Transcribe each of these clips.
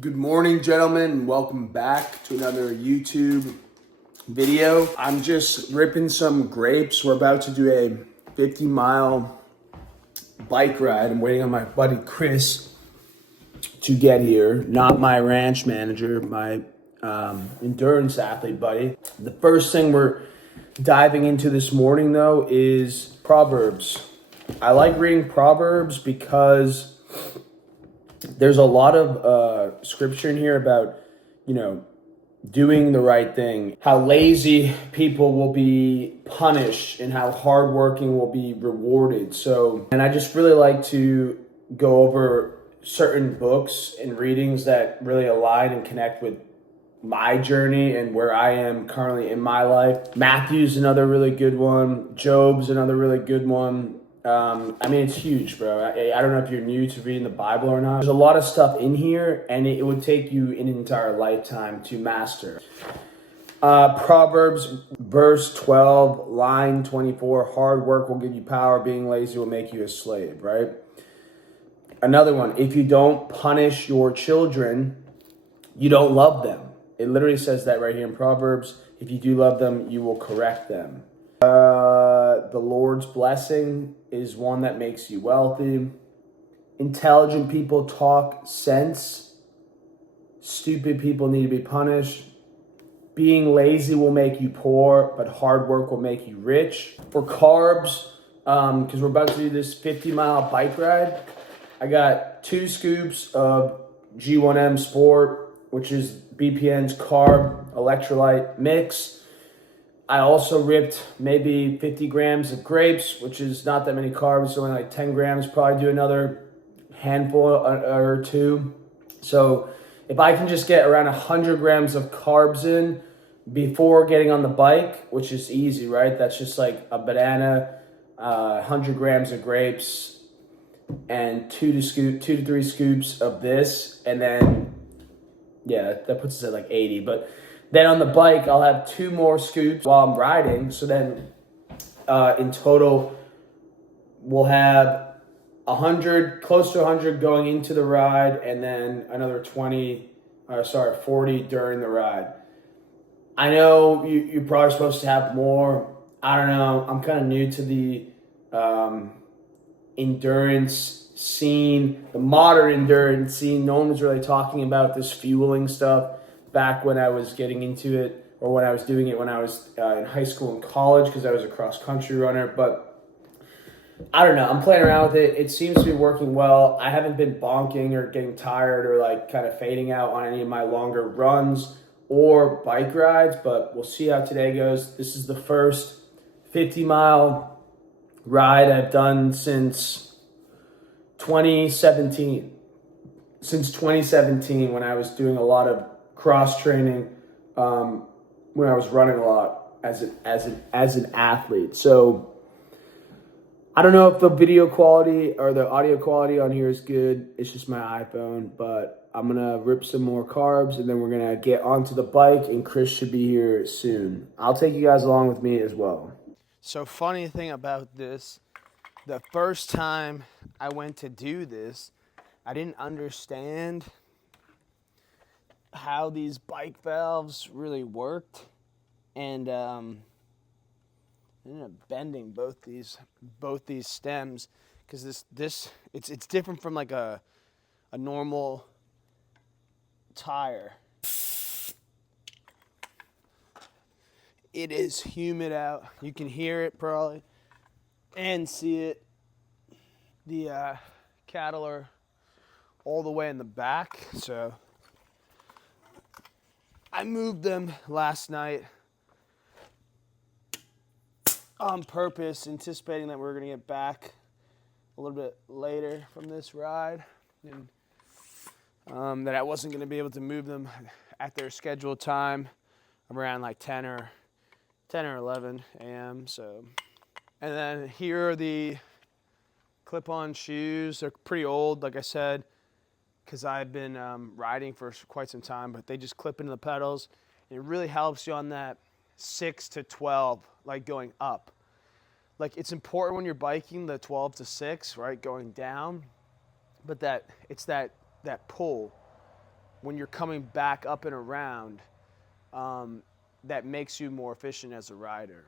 Good morning, gentlemen, and welcome back to another YouTube video. I'm just ripping some grapes. We're about to do a 50-mile bike ride. I'm waiting on my buddy Chris to get here, not my ranch manager, my endurance athlete buddy. The first thing we're diving into this morning, though, is Proverbs. I like reading Proverbs because there's a lot of scripture in here about, doing the right thing, how lazy people will be punished and how hardworking will be rewarded. And I just really like to go over certain books and readings that really align and connect with my journey and where I am currently in my life. Matthew's another really good one. Job's another really good one. It's huge, bro. I don't know if you're new to reading the Bible or not. There's a lot of stuff in here, and it would take you an entire lifetime to master. Proverbs, verse 12, line 24, hard work will give you power, being lazy will make you a slave, right? Another one, if you don't punish your children, you don't love them. It literally says that right here in Proverbs. If you do love them, you will correct them. The Lord's blessing is one that makes you wealthy. Intelligent people talk sense. Stupid people need to be punished. Being lazy will make you poor, but hard work will make you rich. For carbs, because we're about to do this 50-mile bike ride, I got 2 scoops of G1M Sport, which is BPN's carb electrolyte mix. I also ripped maybe 50 grams of grapes, which is not that many carbs, only like 10 grams, probably do another handful or 2. So if I can just get around 100 grams of carbs in before getting on the bike, which is easy, right? That's just like a banana, 100 grams of grapes, and 2 to 3 scoops of this, and then, yeah, that puts us at like 80, but then on the bike, I'll have 2 more scoops while I'm riding. So then in total, we'll have 100, close to 100 going into the ride, and then another 40 during the ride. I know you're probably supposed to have more. I don't know. I'm kind of new to the endurance scene, the modern endurance scene. No one was really talking about this fueling stuff back when I was getting into it, or when I was doing it when I was in high school and college, because I was a cross-country runner. But I don't know. I'm playing around with it. It seems to be working well. I haven't been bonking or getting tired or like kind of fading out on any of my longer runs or bike rides, but we'll see how today goes. This is the first 50-mile ride I've done since 2017. Since 2017, when I was doing a lot of cross training, when I was running a lot as an athlete. So I don't know if the video quality or the audio quality on here is good. It's just my iPhone, but I'm gonna rip some more carbs, and then we're gonna get onto the bike, and Chris should be here soon. I'll take you guys along with me as well. So funny thing about this, the first time I went to do this, I didn't understand how these bike valves really worked, and I ended up bending both these stems, because it's different from like a normal tire. It is humid out. You can hear it probably and see it. The cattle are all the way in the back, so I moved them last night on purpose, anticipating that we're going to get back a little bit later from this ride, and that I wasn't going to be able to move them at their scheduled time around like 10 or 11 a.m. So, and then here are the clip-on shoes. They're pretty old, like I said, because I've been riding for quite some time, but they just clip into the pedals. And it really helps you on that 6 to 12, like going up. Like, it's important when you're biking, the 12 to 6, right, going down, but it's that pull when you're coming back up and around, that makes you more efficient as a rider.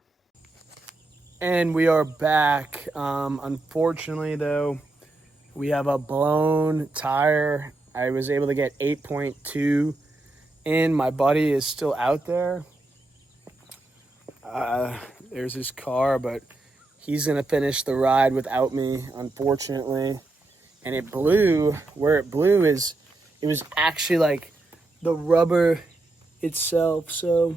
And we are back. Unfortunately, though, we have a blown tire. I was able to get 8.2 in. My buddy is still out there. There's his car, but he's going to finish the ride without me, unfortunately. And it blew. Where it blew is, it was actually like the rubber itself. So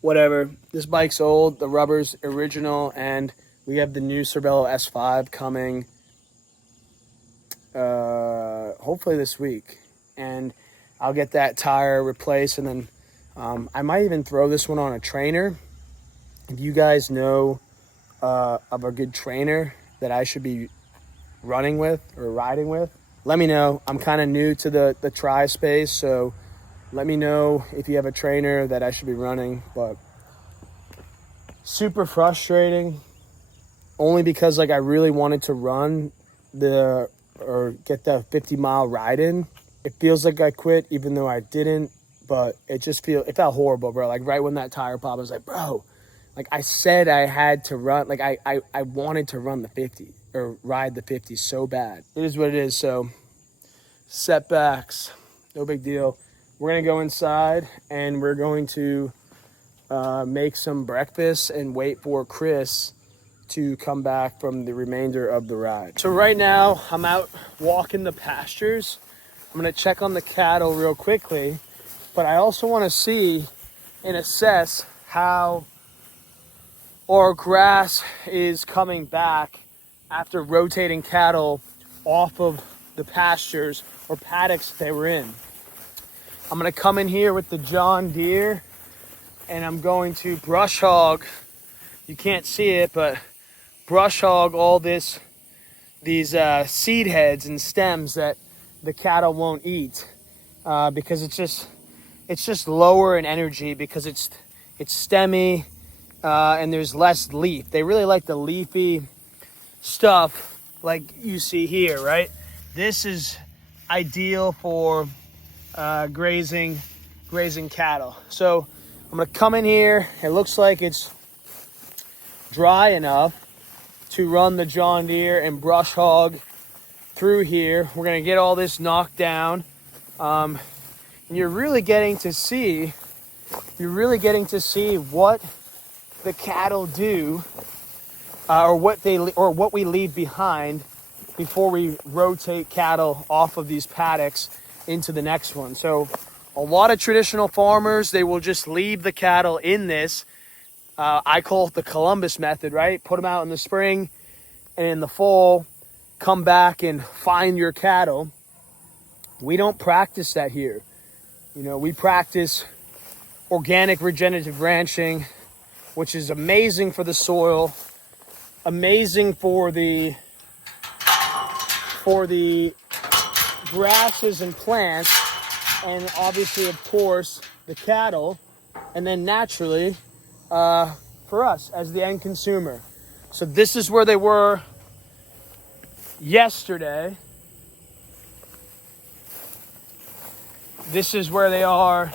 whatever. This bike's old. The rubber's original. And we have the new Cervelo S5 coming hopefully this week. And I'll get that tire replaced. And then I might even throw this one on a trainer. If you guys know of a good trainer that I should be running with or riding with, let me know. I'm kind of new to the tri space, so let me know if you have a trainer that I should be running. But super frustrating, only because like I really wanted to run or get that 50-mile ride in. It feels like I quit even though I didn't, but it felt horrible, bro. Like right when that tire popped, I was like, bro, like I said I had to run. Like I wanted to run the 50 or ride the 50 so bad. It is what it is. So setbacks, no big deal. We're going to go inside and we're going to make some breakfast and wait for Chris to come back from the remainder of the ride. So right now I'm out walking the pastures. I'm going to check on the cattle real quickly, but I also want to see and assess how our grass is coming back after rotating cattle off of the pastures or paddocks they were in. I'm going to come in here with the John Deere and I'm going to brush hog. You can't see it, but brush hog all these seed heads and stems that the cattle won't eat because it's just lower in energy because it's stemmy and there's less leaf. They really like the leafy stuff like you see here, right? This is ideal for grazing cattle. So I'm gonna come in here. It looks like it's dry enough to run the John Deere and brush hog through here. We're gonna get all this knocked down. And you're really getting to see what the cattle do or what we leave behind before we rotate cattle off of these paddocks into the next one. So a lot of traditional farmers, they will just leave the cattle in this. I call it the Columbus method, right? Put them out in the spring and in the fall, come back and find your cattle. We don't practice that here. You know, we practice organic regenerative ranching, which is amazing for the soil, amazing for the grasses and plants, and obviously, of course, the cattle, and then naturally for us as the end consumer. So this is where they were yesterday. This is where they are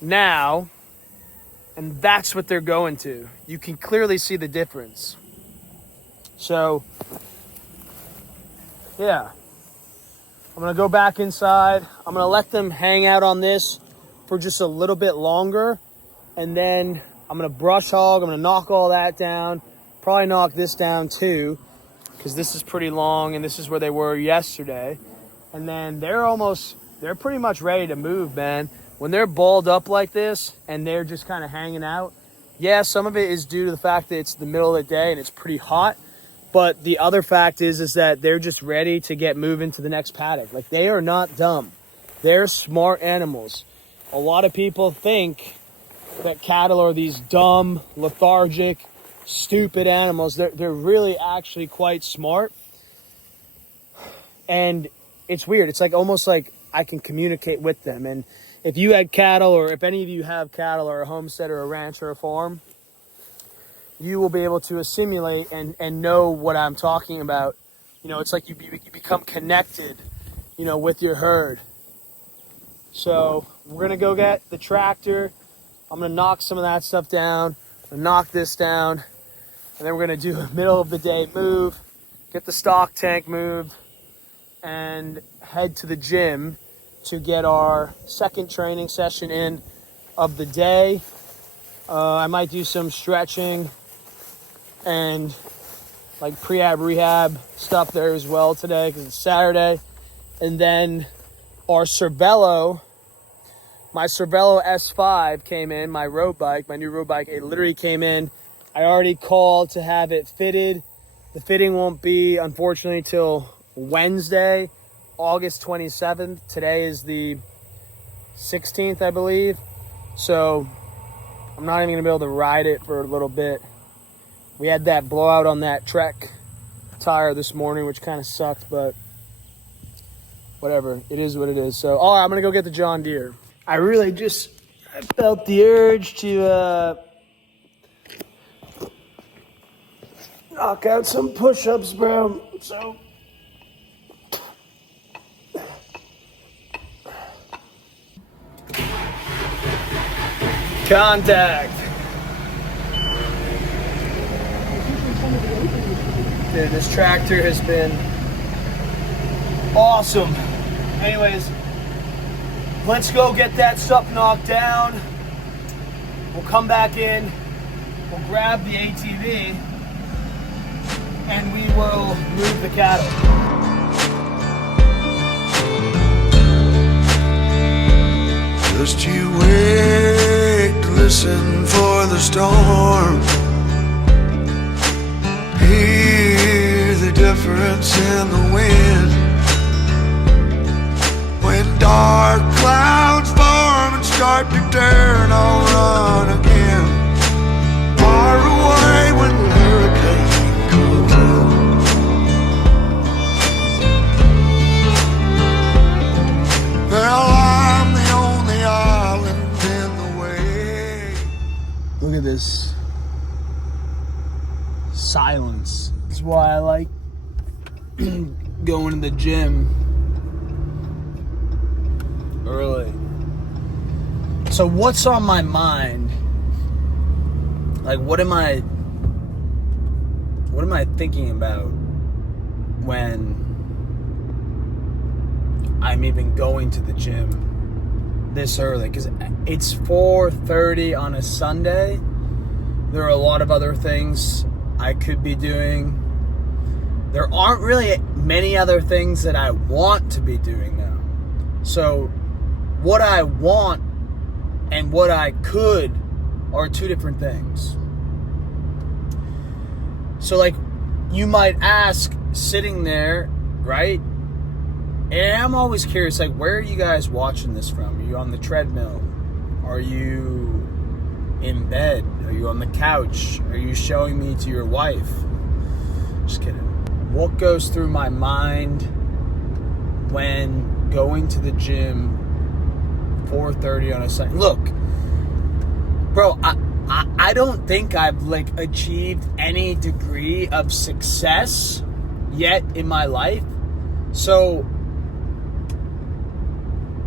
now, and that's what they're going to. You can clearly see the difference. So, yeah. I'm going to go back inside. I'm going to let them hang out on this for just a little bit longer, and then I'm going to brush hog. I'm going to knock all that down. Probably knock this down too, because this is pretty long, and this is where they were yesterday. And then they're pretty much ready to move, man. When they're balled up like this and they're just kind of hanging out, yeah, some of it is due to the fact that it's the middle of the day and it's pretty hot. But the other fact is that they're just ready to get moving to the next paddock. Like, they are not dumb. They're smart animals. A lot of people think that cattle are these dumb, lethargic, stupid animals. They're really actually quite smart. And it's weird. It's like almost like I can communicate with them. And if you had cattle, or if any of you have cattle or a homestead or a ranch or a farm, you will be able to assimilate and know what I'm talking about. You know, it's like you become connected, with your herd. So we're gonna go get the tractor. I'm gonna knock some of that stuff down, knock this down, and then we're gonna do a middle of the day move, get the stock tank moved, and head to the gym to get our second training session in of the day. I might do some stretching and like pre-ab rehab stuff there as well today because it's Saturday. And then my Cervelo S5 came in, my road bike, my new road bike. It literally came in. I already called to have it fitted. The fitting won't be, unfortunately, till Wednesday, August 27th. Today is the 16th, I believe. So I'm not even gonna be able to ride it for a little bit. We had that blowout on that Trek tire this morning, which kind of sucked, but whatever, it is what it is. So, all right, I'm gonna go get the John Deere. I felt the urge to knock out some push-ups, bro. So, contact. Dude, this tractor has been awesome. Anyways, let's go get that stuff knocked down. We'll come back in, we'll grab the ATV, and we will move the cattle. Just you wait, listen for the storm. Hear the difference in the wind. When dark clouds form and start to turn, I'll run again. Far away when the hurricane comes in. Well, I'm the only island in the way. Look at this silence. This is why I like going to the gym early. So what's on my mind? Like what am I thinking about when I'm even going to the gym this early? Because it's 4:30 on a Sunday. There are a lot of other things I could be doing. There aren't really many other things that I want to be doing now. So what I want and what I could are two different things. So like you might ask sitting there, right? And I'm always curious, like, where are you guys watching this from? Are you on the treadmill? Are you in bed? Are you on the couch? Are you showing me to your wife? Just kidding. What goes through my mind when going to the gym 4:30 on a Sunday? Look, bro, I don't think I've like achieved any degree of success yet in my life. So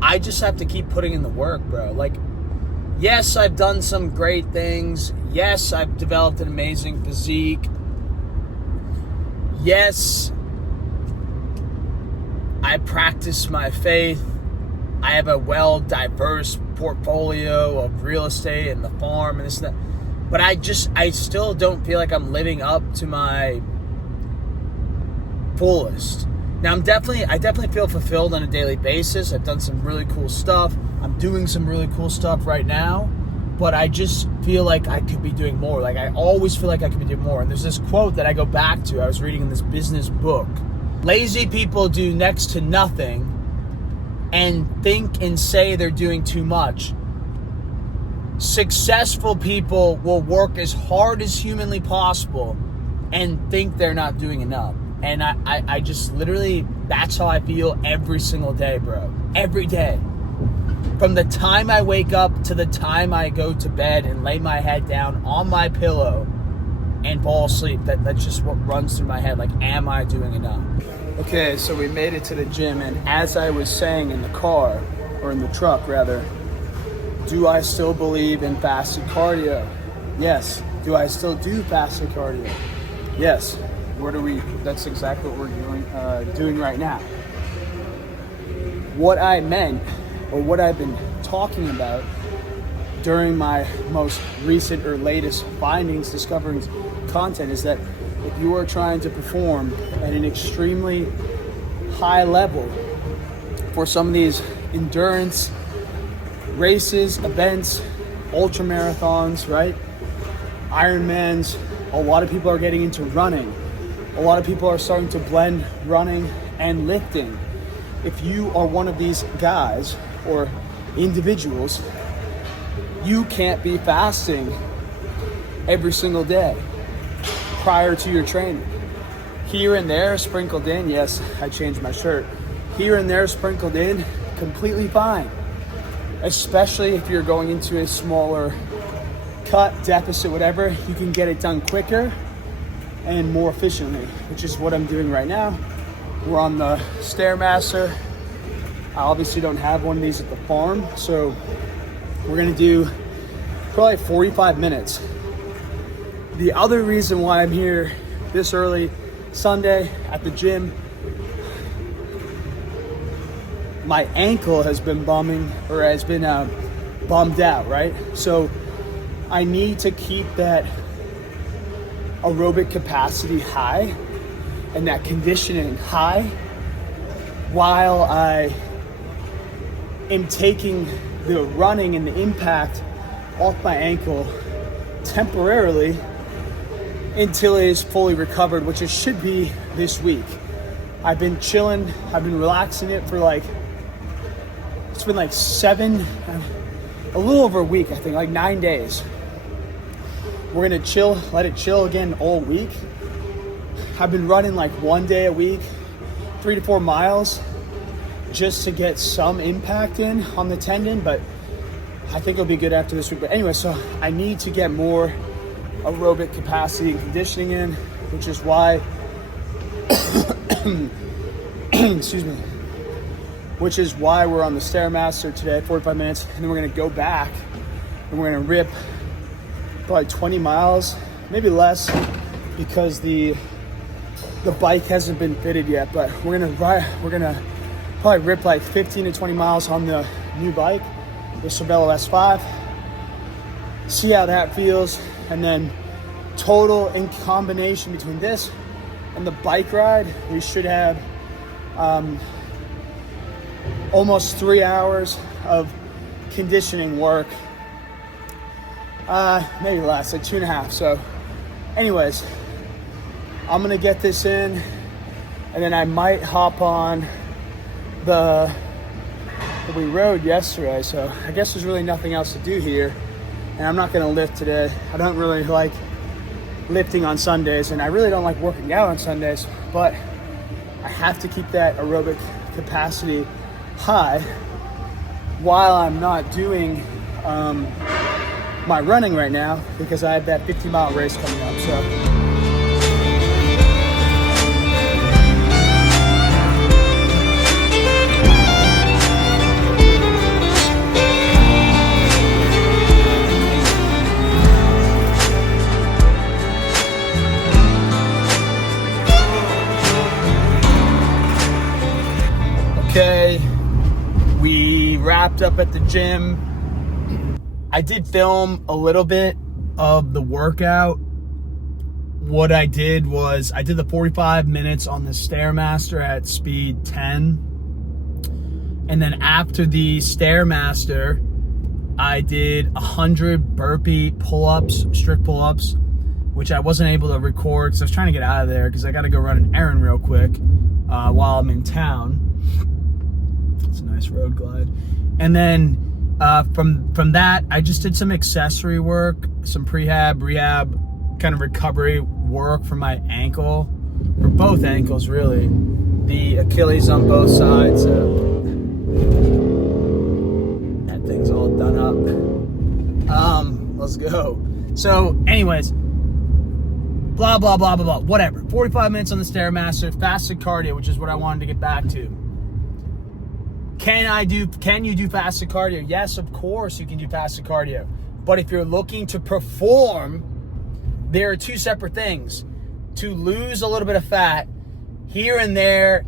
I just have to keep putting in the work, bro. Like, yes, I've done some great things. Yes, I've developed an amazing physique. Yes, I practice my faith. I have a well-diverse portfolio of real estate and the farm and this and that. But I still don't feel like I'm living up to my fullest. Now, I definitely feel fulfilled on a daily basis. I've done some really cool stuff. I'm doing some really cool stuff right now. But I just feel like I could be doing more. Like, I always feel like I could be doing more. And there's this quote that I go back to. I was reading in this business book. Lazy people do next to nothing and think and say they're doing too much. Successful people will work as hard as humanly possible and think they're not doing enough. And I just literally, that's how I feel every single day, bro. Every day. From the time I wake up to the time I go to bed and lay my head down on my pillow and fall asleep, that's just what runs through my head. Like, am I doing enough? Okay, so we made it to the gym, and as I was saying in the car, or in the truck rather, do I still believe in fasted cardio? Yes. Do I still do fasted cardio? Yes. That's exactly what we're doing right now. What I meant, or what I've been talking about during my most recent or latest findings, discoverings, content is that if you are trying to perform at an extremely high level for some of these endurance races, events, ultra marathons, right? Ironmans, a lot of people are getting into running. A lot of people are starting to blend running and lifting. If you are one of these guys or individuals, you can't be fasting every single day prior to your training. Here and there sprinkled in, yes, I changed my shirt. Here and there sprinkled in, completely fine. Especially if you're going into a smaller cut, deficit, whatever, you can get it done quicker and more efficiently, which is what I'm doing right now. We're on the Stairmaster. I obviously don't have one of these at the farm, so we're gonna do probably 45 minutes. The other reason why I'm here this early Sunday at the gym, my ankle has been bummed out, right? So I need to keep that aerobic capacity high and that conditioning high while I am taking the running and the impact off my ankle temporarily until it is fully recovered, which it should be this week. I've been chilling, I've been relaxing it for it's been a little over a week, I think, like 9 days. We're gonna chill, let it chill again all week. I've been running like 1 day a week, 3 to 4 miles, just to get some impact in on the tendon, but I think it'll be good after this week. But anyway, so I need to get more aerobic capacity and conditioning in, which is why, excuse me, which is why we're on the Stairmaster today, 45 minutes, and then we're gonna go back and we're gonna rip probably 20 miles, maybe less, because the bike hasn't been fitted yet, but we're gonna probably rip like 15 to 20 miles on the new bike, the Cervelo S5, see how that feels, and then total in combination between this and the bike ride, we should have almost 3 hours of conditioning work, maybe less, like 2.5. So anyways, I'm gonna get this in, and then I might hop on that we rode yesterday. So I guess there's really nothing else to do here, and I'm not gonna lift today. I don't really like lifting on Sundays, and I really don't like working out on Sundays, but I have to keep that aerobic capacity high while I'm not doing my running right now, because I have that 50-mile race coming up. So okay, we wrapped up at the gym. I did film a little bit of the workout. What I did was I did the 45 minutes on the Stairmaster at speed 10. And then after the Stairmaster, I did 100 burpee pull-ups, strict pull-ups, which I wasn't able to record because I was trying to get out of there because I got to go run an errand real quick while I'm in town. It's a nice road glide. And then from that, I just did some accessory work, some rehab, kind of recovery work for my ankle, or both ankles really. The Achilles on both sides. That thing's all done up. Let's go. So anyways, blah, blah, blah, blah, blah, whatever. 45 minutes on the Stairmaster, fasted cardio, which is what I wanted to get back to. Can you do fasted cardio? Yes, of course you can do fasted cardio. But if you're looking to perform, there are two separate things. To lose a little bit of fat here and there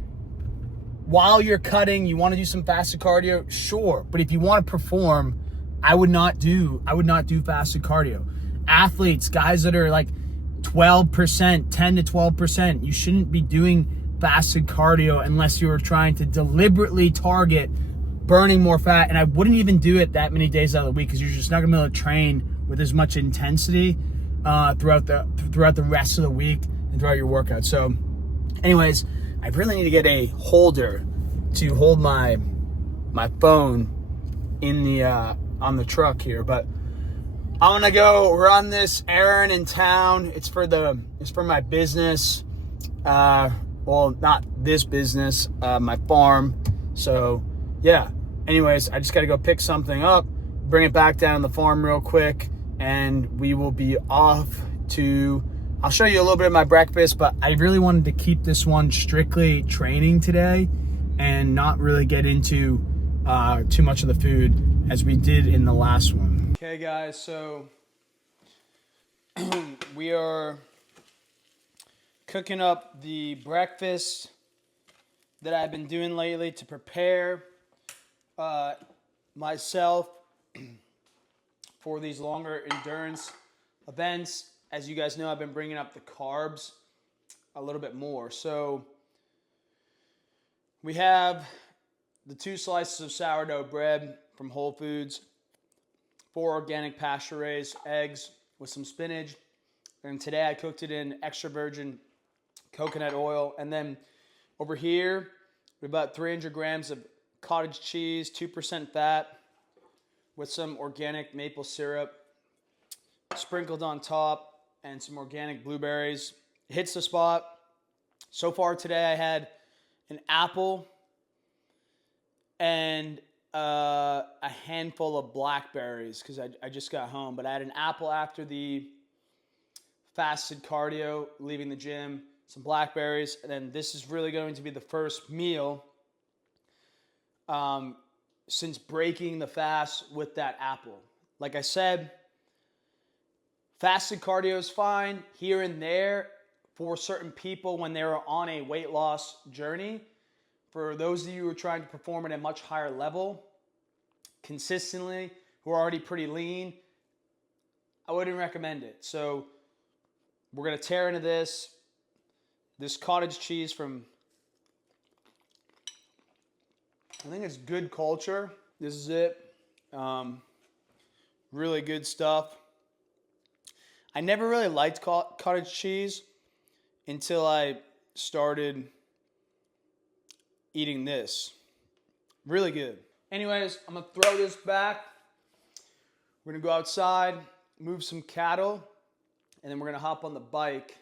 while you're cutting, you want to do some fasted cardio, sure. But if you want to perform, I would not do fasted cardio. Athletes, guys that are like 12%, 10 to 12%, you shouldn't be doing fasted cardio unless you're trying to deliberately target burning more fat. And I wouldn't even do it that many days out of the week because you're just not gonna be able to train with as much intensity throughout the rest of the week and throughout your workout. So anyways, I really need to get a holder to hold my phone in the on the truck here, but I'm gonna go run this errand in town. It's for my business. Well, not this business, my farm. So yeah. Anyways, I just gotta go pick something up, bring it back down the farm real quick, and we will be off to. I'll show you a little bit of my breakfast, but I really wanted to keep this one strictly training today and not really get into too much of the food as we did in the last one. Okay guys, so we are cooking up the breakfast that I've been doing lately to prepare myself for these longer endurance events. As you guys know, I've been bringing up the carbs a little bit more. So we have the 2 slices of sourdough bread from Whole Foods, 4 organic pasture-raised eggs with some spinach. And today I cooked it in extra virgin coconut oil. And then over here, we have about 300 grams of cottage cheese, 2% fat, with some organic maple syrup sprinkled on top, and some organic blueberries. It hits the spot. So far today I had an apple and a handful of blackberries because I just got home. But I had an apple after the fasted cardio, leaving the gym, some blackberries, and then this is really going to be the first meal since breaking the fast with that apple. Like I said, fasted cardio is fine here and there for certain people when they're on a weight loss journey. For those of you who are trying to perform at a much higher level consistently, who are already pretty lean, I wouldn't recommend it. So we're going to tear into this cottage cheese from, I think it's Good Culture. This is it. Really good stuff. I never really liked cottage cheese until I started eating this. Really good. Anyways, I'm going to throw this back. We're going to go outside, move some cattle, and then we're going to hop on the bike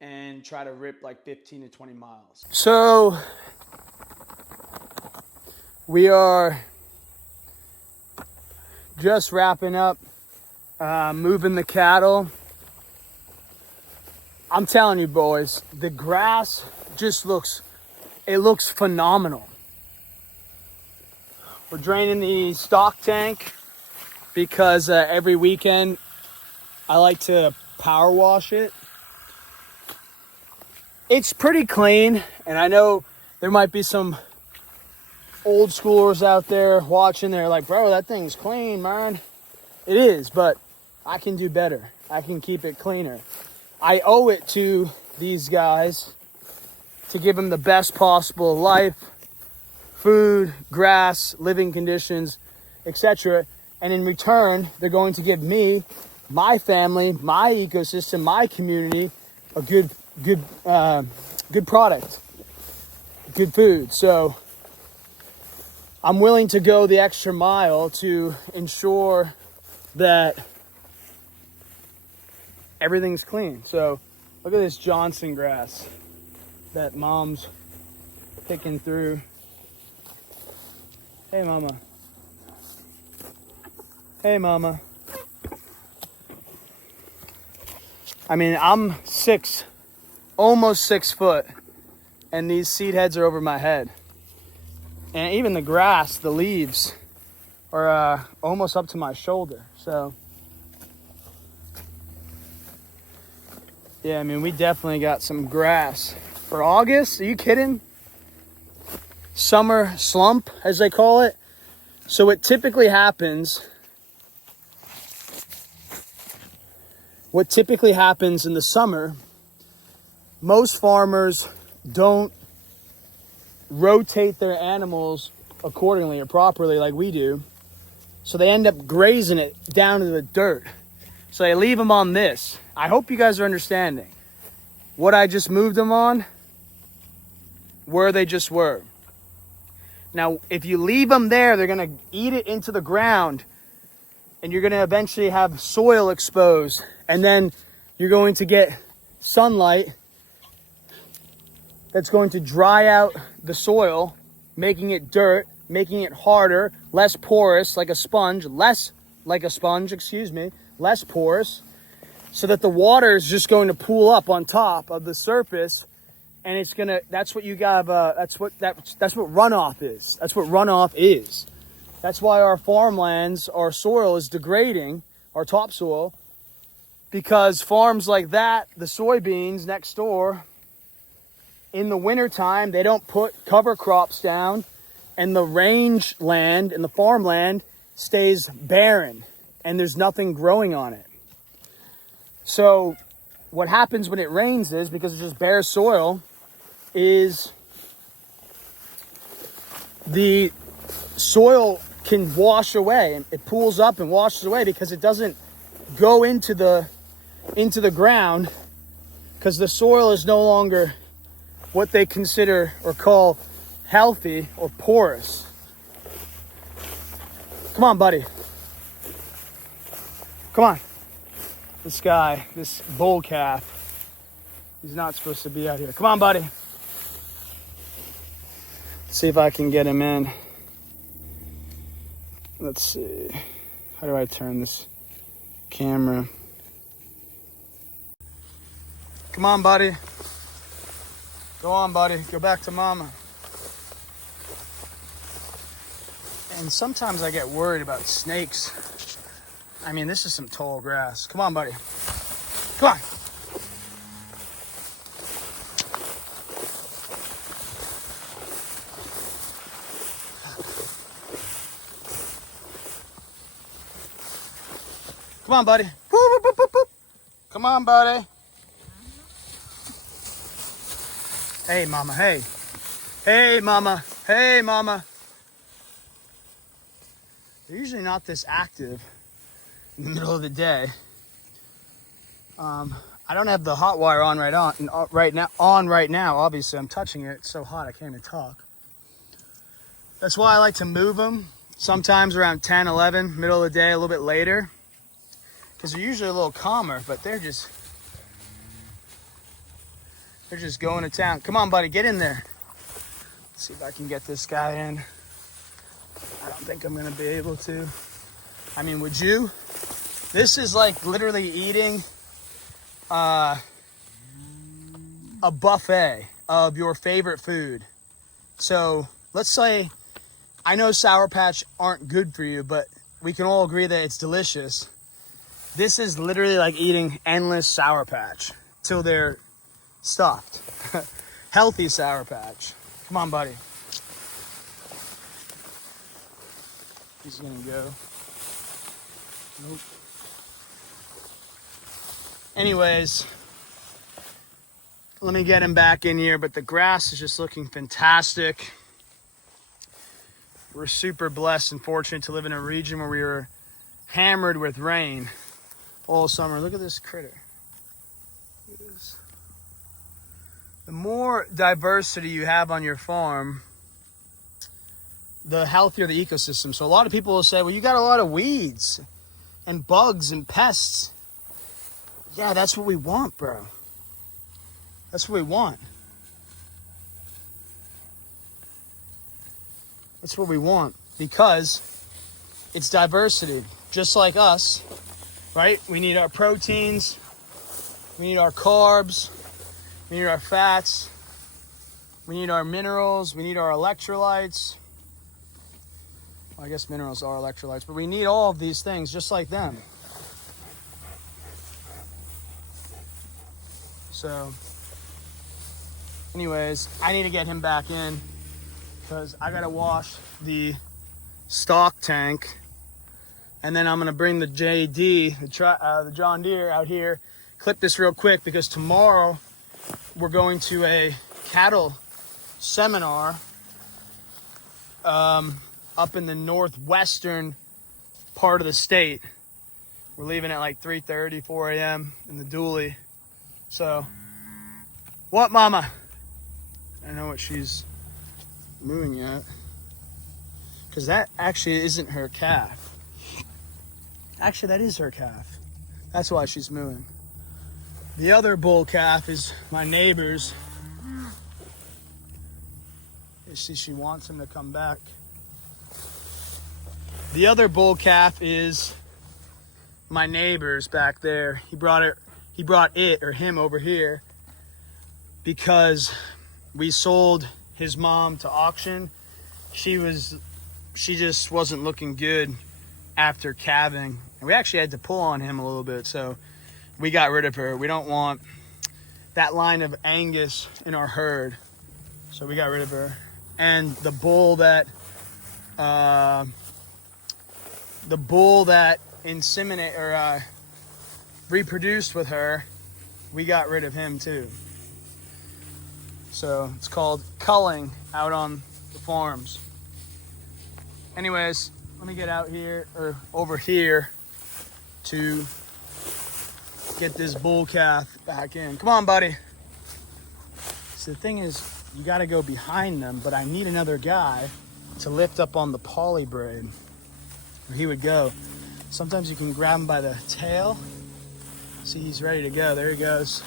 and try to rip like 15 to 20 miles. So we are just wrapping up, moving the cattle. I'm telling you boys, the grass just looks phenomenal. We're draining the stock tank because every weekend I like to power wash it. It's pretty clean, and I know there might be some old schoolers out there watching. They're like, bro, that thing's clean, man. It is, but I can do better. I can keep it cleaner. I owe it to these guys to give them the best possible life, food, grass, living conditions, etc. And in return, they're going to give me, my family, my ecosystem, my community, a good product, good food. So I'm willing to go the extra mile to ensure that everything's clean. So look at this Johnson grass that mom's picking through. Hey, mama. Hey, mama. I mean, I'm almost 6 foot, and these seed heads are over my head. And even the grass, the leaves are almost up to my shoulder. So yeah, I mean, we definitely got some grass for August. Are you kidding? Summer slump, as they call it. So what typically happens in the summer, most farmers don't rotate their animals accordingly or properly like we do. So they end up grazing it down to the dirt. So they leave them on this. I hope you guys are understanding. What I just moved them on, where they just were. Now, if you leave them there, they're gonna eat it into the ground, and you're gonna eventually have soil exposed, and then you're going to get sunlight that's going to dry out the soil, making it dirt, making it harder, less porous, less porous, so that the water is just going to pool up on top of the surface, and it's gonna. That's what you got. That's what runoff is. That's what runoff is. That's why our farmlands, our soil is degrading, our topsoil, because farms like that, the soybeans next door, in the wintertime, they don't put cover crops down, and the range land and the farmland stays barren, and there's nothing growing on it. So what happens when it rains is, because it's just bare soil, is the soil can wash away, and it pools up and washes away because it doesn't go into the ground, because the soil is no longer what they consider or call healthy or porous. Come on, buddy. Come on. This guy, this bull calf, he's not supposed to be out here. Come on, buddy. Let's see if I can get him in. Let's see. How do I turn this camera? Come on, buddy. Go on, buddy. Go back to mama. And sometimes I get worried about snakes. I mean, this is some tall grass. Come on, buddy. Come on. Come on, buddy. Boop, boop, boop, boop, boop. Come on, buddy. Hey, mama. Hey. Hey, mama. Hey, mama. They're usually not this active in the middle of the day. I don't have the hot wire on right now. Obviously, I'm touching it. It's so hot I can't even talk. That's why I like to move them sometimes around 10, 11, middle of the day, a little bit later, because they're usually a little calmer, but they're just going to town. Come on, buddy, get in there. Let's see if I can get this guy in. I don't think I'm gonna be able to. I mean, would you? This is like literally eating a buffet of your favorite food. So let's say, I know Sour Patch aren't good for you, but we can all agree that it's delicious. This is literally like eating endless Sour Patch till they're stuffed. Healthy Sour Patch. Come on, buddy. He's gonna go. Nope. Anyways, let me get him back in here, but the grass is just looking fantastic. We're super blessed and fortunate to live in a region where we were hammered with rain all summer. Look at this critter. Look at this. The more diversity you have on your farm, the healthier the ecosystem. So a lot of people will say, well, you got a lot of weeds and bugs and pests. Yeah, that's what we want, bro. That's what we want. That's what we want, because it's diversity, just like us, right? We need our proteins, We need our carbs. We need our fats. We need our minerals. We need our electrolytes. Well, I guess minerals are electrolytes, but we need all of these things just like them. So, anyways, I need to get him back in because I gotta wash the stock tank, and then I'm gonna bring the JD, the John Deere, out here. Clip this real quick because tomorrow we're going to a cattle seminar up in the northwestern part of the state. We're leaving at like 3:30, 4 a.m. in the dually. So, what, Mama? I don't know what she's moving yet. Because that actually isn't her calf. Actually, that is her calf. That's why she's mooing. The other bull calf is my neighbor's. You see, she wants him to come back. The other bull calf is my neighbor's back there. He brought him over here because we sold his mom to auction. She just wasn't looking good after calving. And we actually had to pull on him a little bit, so we got rid of her. We don't want that line of Angus in our herd, so we got rid of her. And the bull that reproduced with her, we got rid of him too. So it's called culling out on the farms. Anyways, let me get out here or over here to get this bull calf back in. Come on, buddy. So the thing is, you got to go behind them, but I need another guy to lift up on the poly braid where he would go. Sometimes you can grab him by the tail. See, he's ready to go. There he goes.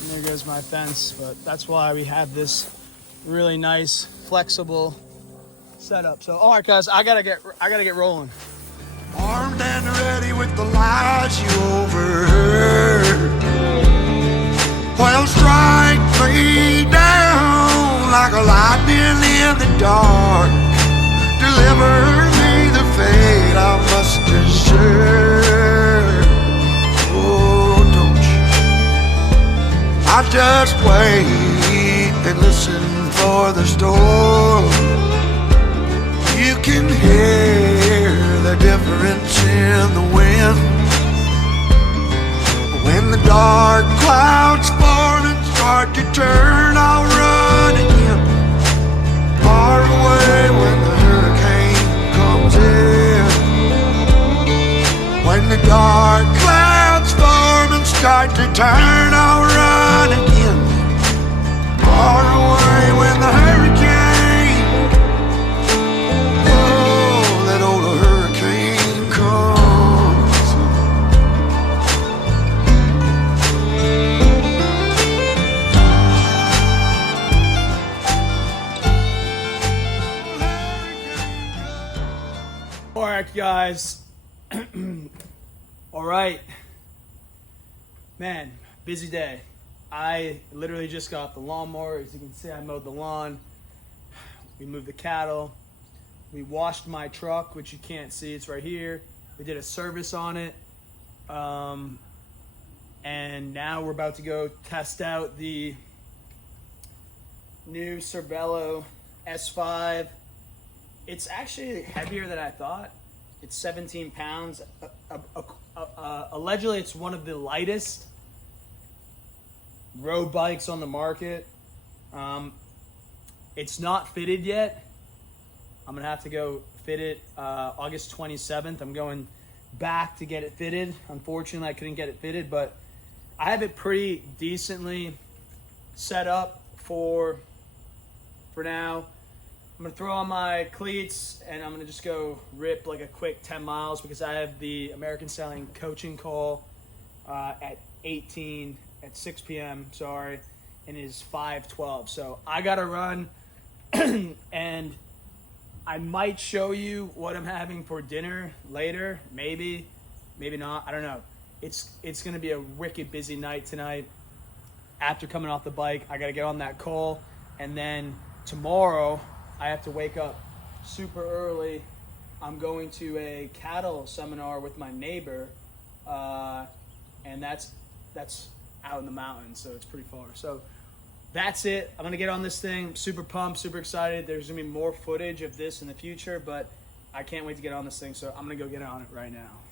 And there goes my fence, but that's why we have this really nice, flexible setup. So, all right, guys, I gotta get rolling. Armed and ready with the lies you overheard. Well, strike me down like a lightning in the dark. Deliver me the fate I must deserve. Oh, don't you? I just wait and listen for the storm. You can hear the difference in the wind. When the dark clouds form and start to turn, I'll run again. Far away when the hurricane comes in. When the dark clouds form and start to turn, I'll run again. Far away when the hurricane, oh, that old hurricane comes. All right, guys. All right. Man, busy day. I literally just got off the lawnmower. As you can see, I mowed the lawn. We moved the cattle. We washed my truck, which you can't see. It's right here. We did a service on it. And now we're about to go test out the new Cervelo S5. It's actually heavier than I thought. It's 17 pounds. Allegedly, it's one of the lightest road bikes on the market. It's not fitted yet. I'm gonna have to go fit it August 27th. I'm going back to get it fitted. Unfortunately, I couldn't get it fitted, but I have it pretty decently set up for now. I'm gonna throw on my cleats and I'm gonna just go rip like a quick 10 miles because I have the American Styling coaching call at 6 p.m. Sorry, and it is 5:12. So I gotta run, and I might show you what I'm having for dinner later. Maybe not. I don't know. It's gonna be a wicked busy night tonight. After coming off the bike, I gotta get on that call, and then tomorrow I have to wake up super early. I'm going to a cattle seminar with my neighbor, and that's out in the mountains, so it's pretty far. So that's it. I'm gonna get on this thing. Super pumped, super excited. There's gonna be more footage of this in the future, but I can't wait to get on this thing, so I'm gonna go get on it right now.